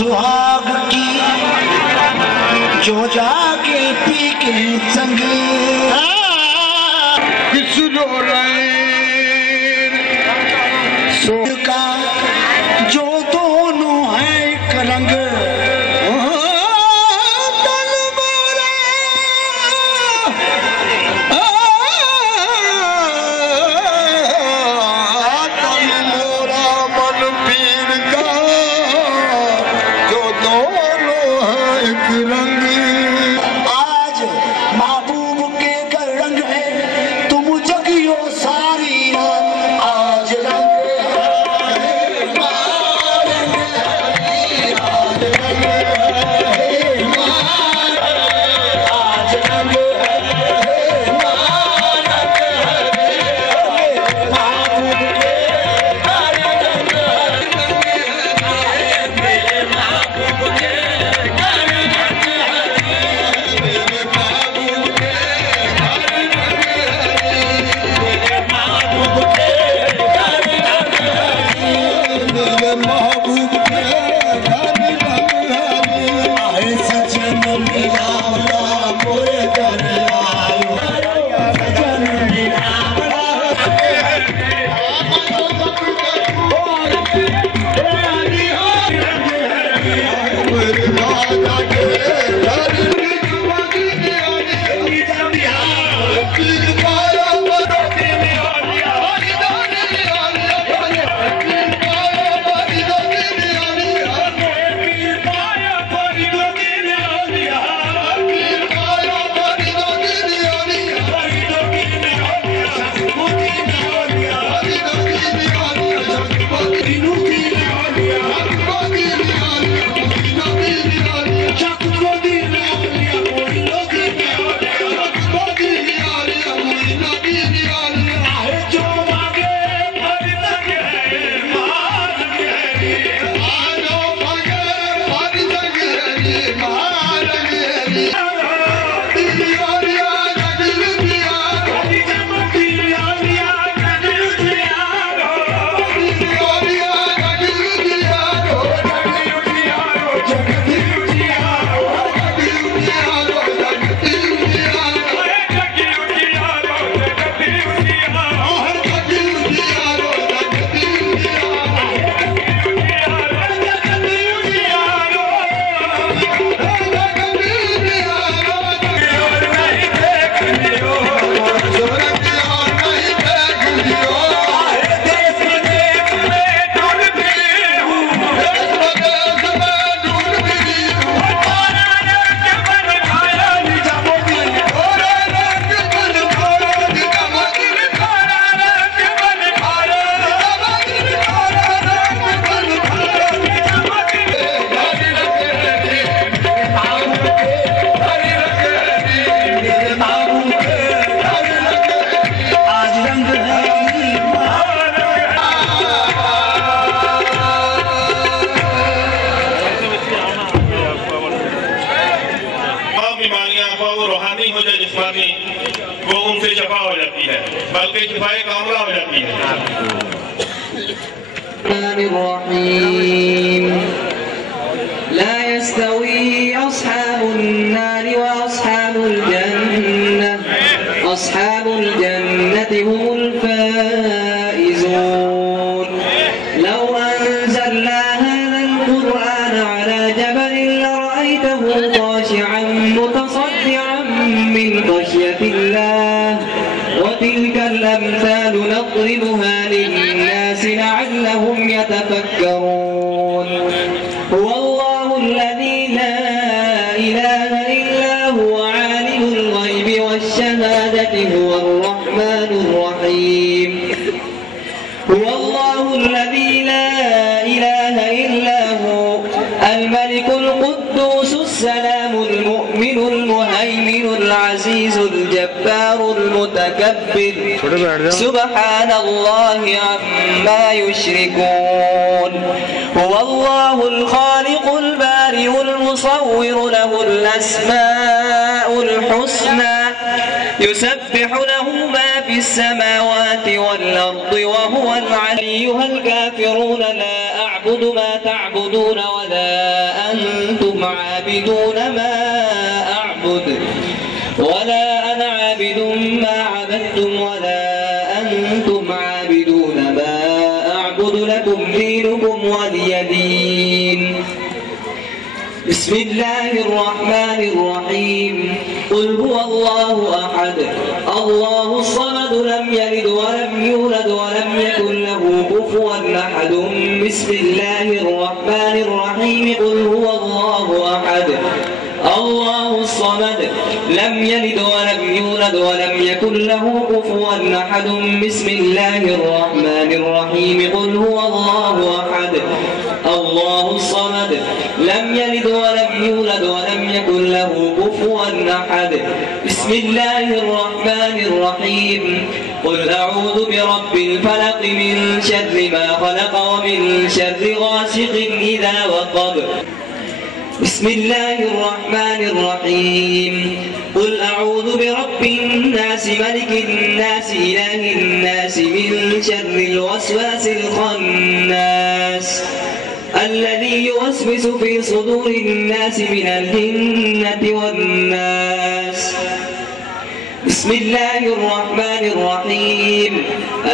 सुहाग की जो जाके पी के संग किसरो सोर का जो दोनों है एक रंग बल्कि शिफाए कामला हो जाती है। لا يستوي أصحاب النار وأصحاب الجنة أصحاب الجنة هم الفائزون لو أنزلنا هذا القرآن على جبل لرأيته خاشعا متصدعا من خشية الله وتلك الأمثال نضربها للناس لعلهم يتفكرون هو الله الذي لا إله إلا هو عالم الغيب والشهادة هو الرحمن الرحيم هو الله الذي لا إله إلا هو الملك القدوس السلام المؤمن المهيمن العزيز الجبار المتكبر سبحان الله عما يشركون هو الله الخالق البارئ المصور له الأسماء الحسنى يسبح له ما في في السماوات والأرض وهو العلي. أيها الكافرون لا أعبد ما تعبدون ولا أنتم عابدون ما أعبد ولا أنا عابد ما عبدتم ولا أنتم عابدون ما أعبد لكم دينكم ولي دين. بسم الله الرحمن الرحيم. قل هو الله أحد الله الصمد لم يلد ولم يولد ولم يكن له كفوا أحد. بسم الله الرحمن الرحيم. قل هو الله أحد الله الصمد لم يلد ولم يولد ولم يكن له كفوا أحد. بسم الله الرحمن الرحيم. قل هو الله أحد الله الصمد لم يلد ولم يولد ولم يكن له كفوا أحد. بسم الله الرحمن الرحيم. قل أعوذ برب الفلق من شر ما خلق ومن شر غاسق إذا وقب. بسم الله الرحمن الرحيم. قل أعوذ برب الناس ملك الناس إله الناس من شر الوسواس الخناس الذي يوسوس في صدور الناس من الجنة والناس. بسم الله الرحمن الرحيم.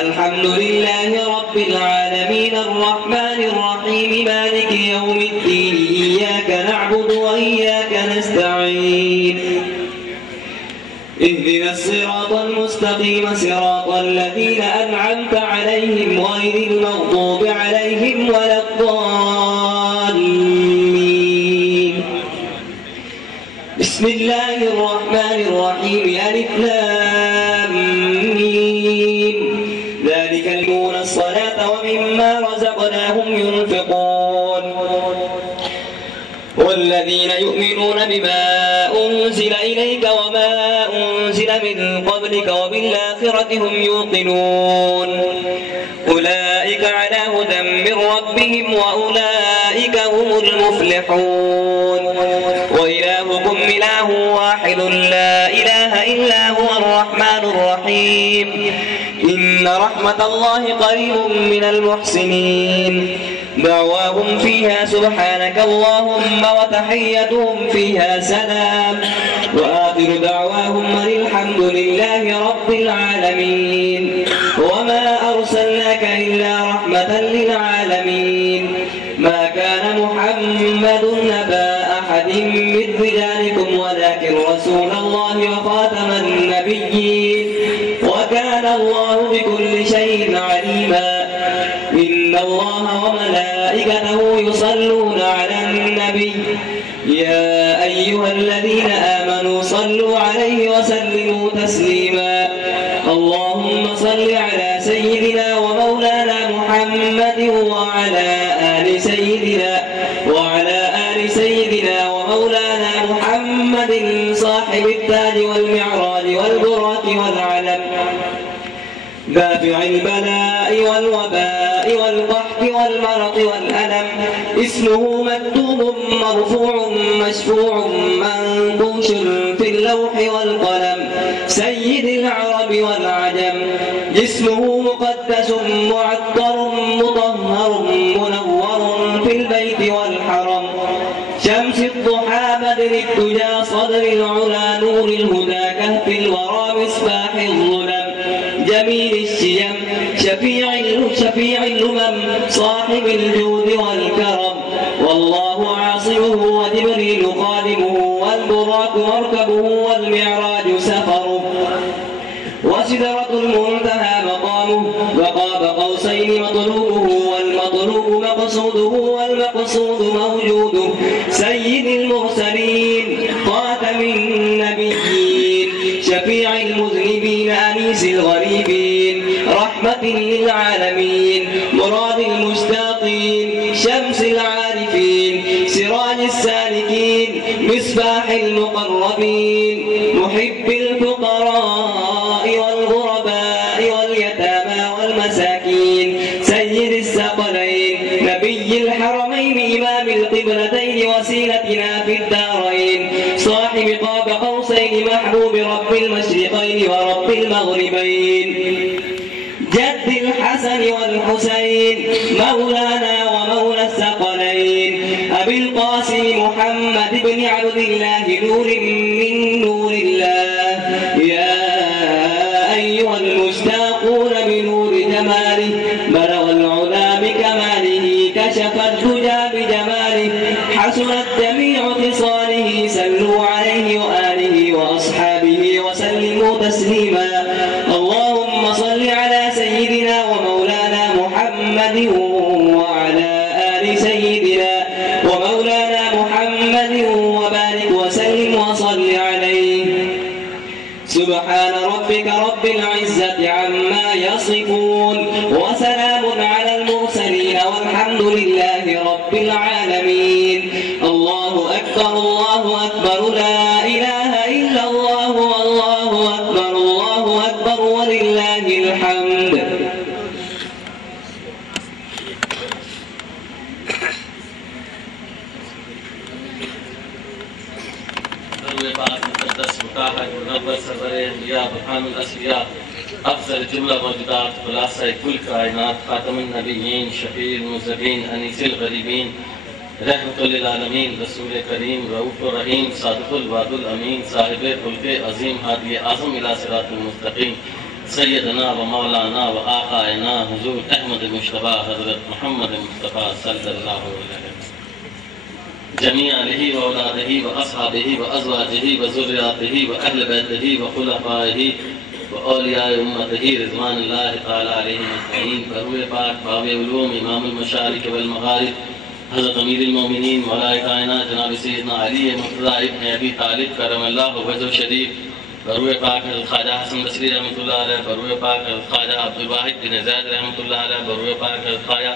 الحمد لله رب العالمين الرحمن الرحيم مالك يوم الدين إياك نعبد وإياك نستعين. اهدنا الصراط المستقيم صراط الذين أنعمت عليهم غير المغضوب عليهم ولا الضالين. بسم الله الرحمن الرحيم. ألف لام ميم. ذلك يقيمون الصلاة ومما رزقناهم ينفقون والذين يؤمنون بما أنزل إليك وما أنزل من قبلك وبالآخرة هم يوقنون. أولئك على هدى من ربهم وأولئك هم المفلحون. وإلهكم إله واحد لا إله إلا هو الرحمن الرحيم. إن رحمة الله قريب من المحسنين. دعواهم فيها سبحانك اللهم وتحيتهم فيها سلام وآخر دعواهم الحمد لله رب العالمين. وما أرسلناك إلا رحمة للعالمين. ما كان محمد نبا أحد من رجالكم ولكن رسول الله وخاتم النبيين وكان الله بكل شيء عليما. إن الله وملائكته يصلون على النبي يا أيها الذين آمنوا صلوا عليه وسلموا تسليما. اللهم صل على سيدنا ومولانا محمد وعلى آل سيدنا ومولانا محمد صاحب التاج والمعراج والبراق والعلم دافع البلاء والوباء والقحط والمرض والألم. اسمه مكتوب مرفوع مشفوع منقوش في اللوح والقلم. سيد العرب والعجم. جسمه مقدس معطر مطهر منور في البيت والحرم. شمس الضحى بدر الدجى صدر العلا نور الهدى كهف الورى مصباح الظلم. جميل الشيم شفيع الأمم صاحب الجود والكرم. والله عاصمه وجبريل خادمه والبراق مركبه والمعراج سفره. وسدرة المنتهى مقامه وقاب قوسين مطلوبه والمطلوب مقصوده والمقصود موجوده. سيد المرسلين خاتم النبيين شفيع المذنبين أنيس الغريبين رحمة للعالمين مراد المشتاقين شمس العارفين سراج السالكين مصباح المقربين محب الفقراء والغرباء واليتامى والمساكين سيد الثقلين نبي الحرمين إمام القبلتين وسيلتنا في الدارين صاحب قاب قوسين محبوب رب المشرقين المشرقين ورب المغربين جد الحسن والحسين مولانا ومولى الثقلين أبي القاسم محمد بن عبد الله نور من نور الله يا أيها المشتاقون بنور جماله بلغ العلا بكماله كشف الدجى بجماله حسنت جميع خصاله صلوا عليه وآله وأصحابه وسلموا تسليما اللهم صل على سيدنا ومولانا محمد وعلى آل سيدنا ومولانا محمد وبارك وسلم وصل عليه سبحان ربك رب العزة عما يصفون وسلام على المرسلين والحمد لله رب العالمين الله أكبر الله أكبر لا إله إلا الله والله أكبر ولله الحمد अफजल जुमला मौजूदात खुलासा कुल कायनात खातमुन नबीयीन शफीउल मुज़्ज़बीन अनीसुल गरीबीन रहमतुल लिल आलमीन रसूल करीम रऊफ़ुर रहीम सादिक़ुल वादुल अमीन साहिबे खुल्क़े अज़ीम हादी आज़म इला सिरातुल मुस्तक़ीम सय्यदना व मौलाना व आक़ाना हुज़ूर अहमद मुश्तबा हज़रत मुहम्मद मुस्तफ़ा सल्लल्लाहु अलैहि वसल्लम जमीअ आलिही व औलादिही व अस्हाबिही व अज़वाजिही व ज़ुर्रिय्यातिही व अहल बैतिही व खुलफ़ाइही व औलियाए उम्मतिही रिज़वानुल्लाहि तआला अलैहिम अजमईन बरूए पाक बाबे उलूम इमामुल मशारिक़ वल मग़ारिब हज़रत अमीरुल मोमिनीन मौलाए कायनात जनाब सैयदना अली मुर्तज़ा इब्न अबी तालिब करमल्लाहु वजहु शरीफ बरूए पाक हज़रत ख्वाजा हसन बसरी रहमतुल्लाह अलैह बरूए पाक हज़रत ख्वाजा अब्दुल वाहिद बिन ज़ैद रहमतुल्लाह अलैह बरूए पाक हज़रत ख्वाजा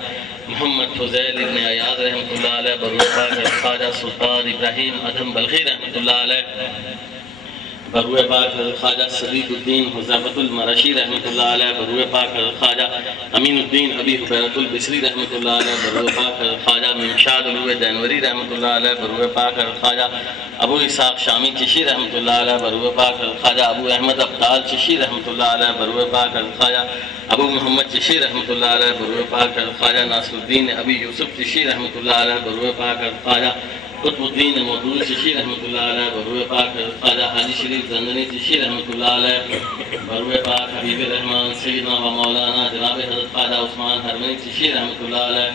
मोहम्मद फुज़ैल इब्न अयाज़ रहमतुल्लाह अलैह बरूए पाक हज़रत ख्वाजा सुल्तान इब्राहीम अदम बल्खी रहमतुल्लाह अलैह बरूए पाक हज़रत ख्वाजा सदीक़ुद्दीन हुज़ैफ़तुल मरशी रहमतुल्लाह अलैह बरूए पाक हज़रत ख्वाजा अमीनुद्दीन अबी हुबैरतुल बिसरी रहमतुल्लाह अलैह बरूए पाक हज़रत ख्वाजा मिमशाद उलूए दैनवरी रहमतुल्लाह अलैह बरूए पाक हज़रत ख्वाजा अबू इसाक़ शामी चिशी रहमतुल्लाह अलैह बरूए पाक हज़रत ख्वाजा अबू अहमद अब्दाल चिशी रहमतुल्लाह अलैह बरूए पाक हज़रत ख्वाजा अबू मोहम्मद चिशी रहमतुल्लाह अलैह बरूए पाक हज़रत ख्वाजा नासिरुद्दीन अबी यूसुफ चिशी रहमतुल्लाह अलैह बरूए पाक हज़रत ख्वाजा कुतुबुद्दीन मौदूद चिशी रहमतुल्लाह अलैह बरूए पाक हज़रत ख्वाजा हाजी शरीफ ज़ंदनी चिशी रहमतुल्लाह अलैह बरूए पाक हबीब रहमान सैयदना व मौलाना जनाब हज़रत ख्वाजा उस्मान हरमनी चिशी रहमतुल्लाह अलैह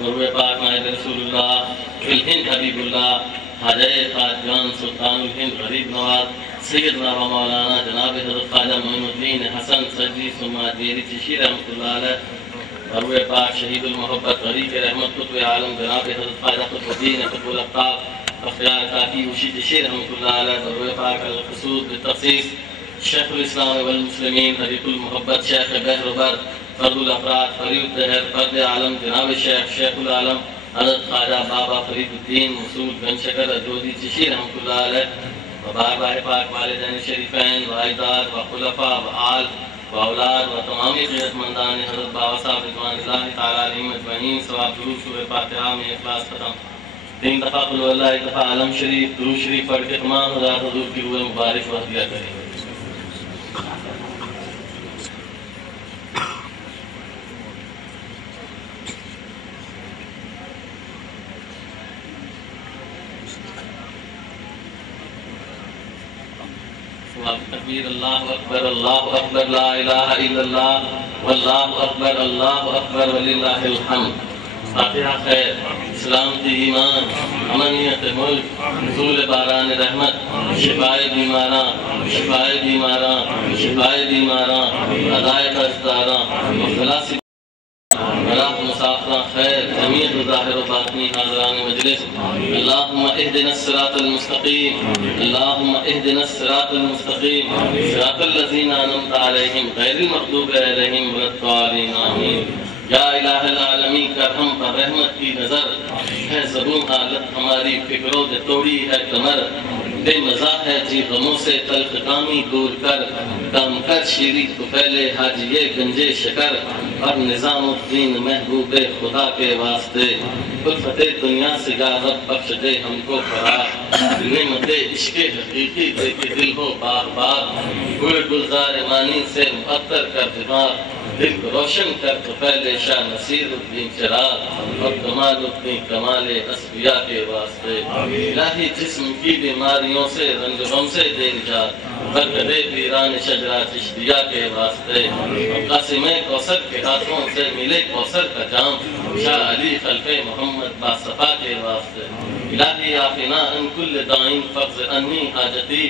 बरूए पाक नायब रसूलुल्लाह फिल हिंद हबीबुल्लाह हाजाए खाजगान सुल्तानुल हिंद गरीब नवाज सैयदना व मौलाना जनाब हज़रत ख्वाजा मोइनुद्दीन हसन सजी सुमादेरी चिशी रहमतुल्लाह अलैह बरूए पाक शहीदुल मोहब्बत गरीब रहमत कुतुब आलम जनाब हज़रत ख्वाजा कुतुबुद्दीन कुतुबुल अफ़ताब अख़्तियार काकी उशी चिशी रहमतुल्लाह अलैह बरूए पाक अल-ख़ुसूस बित-तख़सीस शेखुल इस्लाम वल मुस्लिमीन हरीकुल मोहब्बत शेख बहरुबर फर्दुल अफराद फरीद दहर फर्द आलम जनाब शेखुल आलम हज़रत ख्वाजा बाबा फरीदुद्दीन मसूद गंशकर अजोदी चिशी रहमतुल्लाह अलैह व बारगाह पाक वालिदैन शरीफैन व अजदाद व खुलफा व आल व औलाद व तमामी क़ियदतमंदान हज़रत बाबा साहब रिज़वानुल्लाहि तआला अलैहिम अजमईन सवाब दुरूद सूरह फातिहा में इखलास खत्म 3 दफ़ा कुल वल्लाह 1 दफ़ा आलम शरीफ दुरूद शरीफ पढ़ के तमाम हज़रात हुज़ूर की रूह मुबारक व हदिया करें। तकबीर अल्लाहु अकबर ला इलाहा इल्लल्लाह वल्लाहु अकबर वलिल्लाहिल हम्द। फातिहा खैर इस्लाम की ईमान अमनियत मुल्क नुज़ूल बारान रहमत शिफाए बीमारा अदाए कर्ज़दारा व खलासी बरात मुसाफिरा खैर जमीअत ज़ाहिर व बातिनी हाज़िरान मजलिस अल्लाहुम्मा इहदिनस सिरातल मुस्तक़ीम सिरातल लज़ीना अनअमता अलैहिम गैरिल मग़दूबि अलैहिम वलद्दालीन आमीन। या इलाहल आलमीन करहम पर रहमत की नज़र है ज़बून हालत हमारी फिक्रों से तोड़ी है कमर बेमज़ा है जी गमों से तल्ख कामी दूर कर, काम कर शीरी तो पहले हाजिए गंजे शकर, और निज़ामुद्दीन महबूबे खुदा के वास्ते उल्फते दुनिया से या रब बख्श दे हमको फराग, नेमते इश्क़े हकीकी दे के दिल हो बार बार, गुल गुलजार मानी से मुअत्तर कर दिमाग, दिल को रोशन कर तो पहले शाह नसीरुद्दीन चिराग, और कमालुद्दीन कमाले असफिया के वास्ते इलाही जिस्म की बीमारियों से रंज गम से दे निजात, बरकते पीरान शजरा चिश्तिया के वास्ते, और कासिम कौसर के हाथों से मिले कौसर का जाम, शाह अली खल्फे मोहम्मद बासफा के वास्ते इलाही आफिना अन कुल्ल दाइन फक्ज़ अन्नी हाजती,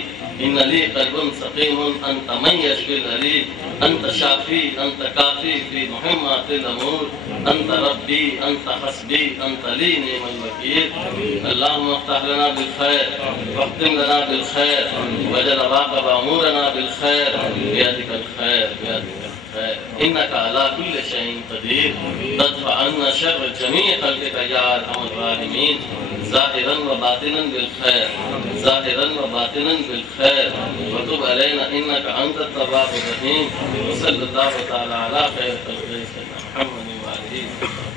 इन अली क़ल्बुन सक़ीमुन अंत मन यशफिल अली, अंत शाफी अंत काफी फी मुहिम्मातिल अमूर, अंत रब्बी अंत हस्बी अंत ली निअमल वकील। अल्लाहुम्मा अफ्तह लना बिल खैर वख्तिम लना बिल खैर वजल वाक़ब अमूरना बिल खैर बियदिकल खैर बियदिकल खैर इन्नका अला कुल्लि शैइन क़दीर, तदफ़अ अन्ना शर्र जमीअ ख़ल्क़िका या अरहमर राहिमीन, ज़ाहिरन व बातिनन बिल खैर, ज़ाहिरन व बातिनन बिल खैर, व तुब अलैना इन्नका अंतत तव्वाबुर रहीम। व सल्लल्लाहु तआला अला खैर ख़ल्क़िही सय्यिदिना मुहम्मद व आलिहि।